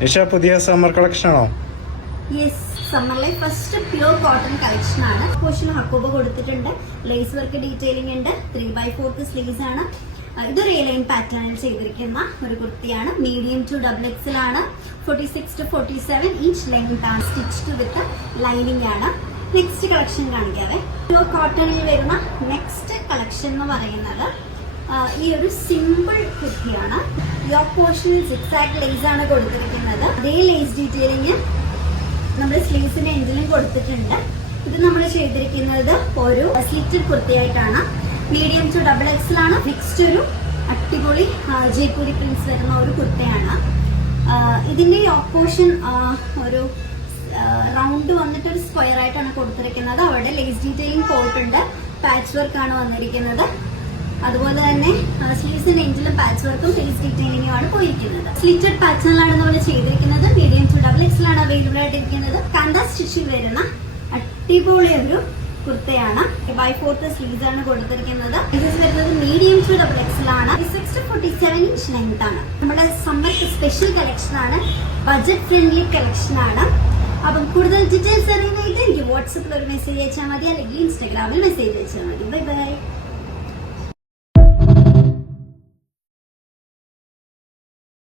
നിഷ, പുതിയ summer collection ആണോ? Yes, സമ്മറിലെ ഫസ്റ്റ് പ്യൂർ കോട്ടൺ കളക്ഷൻ ആണ്. പോർഷൻ ഹക്കോബ കൊടുത്തിട്ടുണ്ട്, ലേസ് വർക്ക് ഡീറ്റെയിലിംഗ് ഉണ്ട്, 3/4 സ്ലീവ്സ് ആണ്. ഇതൊരു എലൈൻ പാറ്റേണിൽ ചെയ്തിരിക്കുന്ന ഒരു കുർത്തിയാണ്. മീഡിയം ടു XXL ആണ്. 46 to 47 ഇഞ്ച് ലെങ്ത് ആണ്. സ്റ്റിച്ച്ഡ് വിത്ത് ലൈനിങ് ആണ്. നെക്സ്റ്റ് കളക്ഷൻ കാണിക്കാവേ. പ്യൂർ കോട്ടണിൽ വരുന്ന നെക്സ്റ്റ് കളക്ഷൻ എന്ന് പറയുന്നത് ഈ ഒരു സിമ്പിൾ കുർത്തിയാണ്. യോക്ക് പോർഷനിൽ സിക്സാക് ലേസ് ആണ് കൊടുത്തിരിക്കുന്നത്. അതേ ലേസ് ഡീറ്റെയിലിംഗ് നമ്മുടെ സ്ലീവ്സിന്റെ എൻഡിലും കൊടുത്തിട്ടുണ്ട്. ഇത് നമ്മൾ ചെയ്തിരിക്കുന്നത് ഒരു സ്ലിറ്റഡ് കുർത്തിയായിട്ടാണ്. മീഡിയം ടു XXL ആണ്. നെക്സ്റ്റ് ഒരു അടിപൊളി ജയ്പൂരി പ്രിന്റ്സ് വരുന്ന ഒരു കുർത്തയാണ്. ഇതിന്റെ യോക്ക് പോർഷൻ ഒരു റൗണ്ട് വന്നിട്ട് ഒരു സ്ക്വയർ ആയിട്ടാണ് കൊടുത്തിരിക്കുന്നത്. അവിടെ ലേസ് ഡീറ്റെയിലിംഗ് പോയിട്ടുണ്ട്. പാച്ച് വർക്ക് ആണ് വന്നിരിക്കുന്നത്. അതുപോലെ തന്നെ സ്ലീവ്സിന്റെ എൻഡിലും പാച്ച് വർക്കും ലേസ് ഡീറ്റെയിലിംഗും ആണ് പോയിരിക്കുന്നത്. സ്ലിറ്റഡ് പാറ്റേണിലാണ് നമ്മൾ ചെയ്തിരിക്കുന്നത്. മീഡിയം ടു XXL ആണ് അവൈലബിൾ ആയിട്ടിരിക്കുന്നത്. കാന്ത സ്റ്റിച്ചിൽ വരുന്ന അടിപൊളി ഒരു കുർത്തയാണ്. 3/4 സ്ലീവ്സ് ആണ് കൊടുത്തിരിക്കുന്നത്. ഇത് വരുന്നത് മീഡിയം ടു XXL ആണ്. 46 to 47 ഇഞ്ച് ലെങ്ത് ആണ്. നമ്മുടെ സമ്മർ സ്പെഷ്യൽ കളക്ഷൻ ആണ്. ബഡ്ജറ്റ് ഫ്രണ്ട്ലി കളക്ഷൻ ആണ്. അപ്പം കൂടുതൽ ഡീറ്റെയിൽസ് അറിയാനായിട്ട് എനിക്ക് വാട്സപ്പിൽ ഒരു മെസ്സേജ് അയച്ചാൽ മതി, അല്ലെങ്കിൽ ഇൻസ്റ്റാഗ്രാമിൽ മെസ്സേജ് അയച്ചാൽ മതി. Bye bye.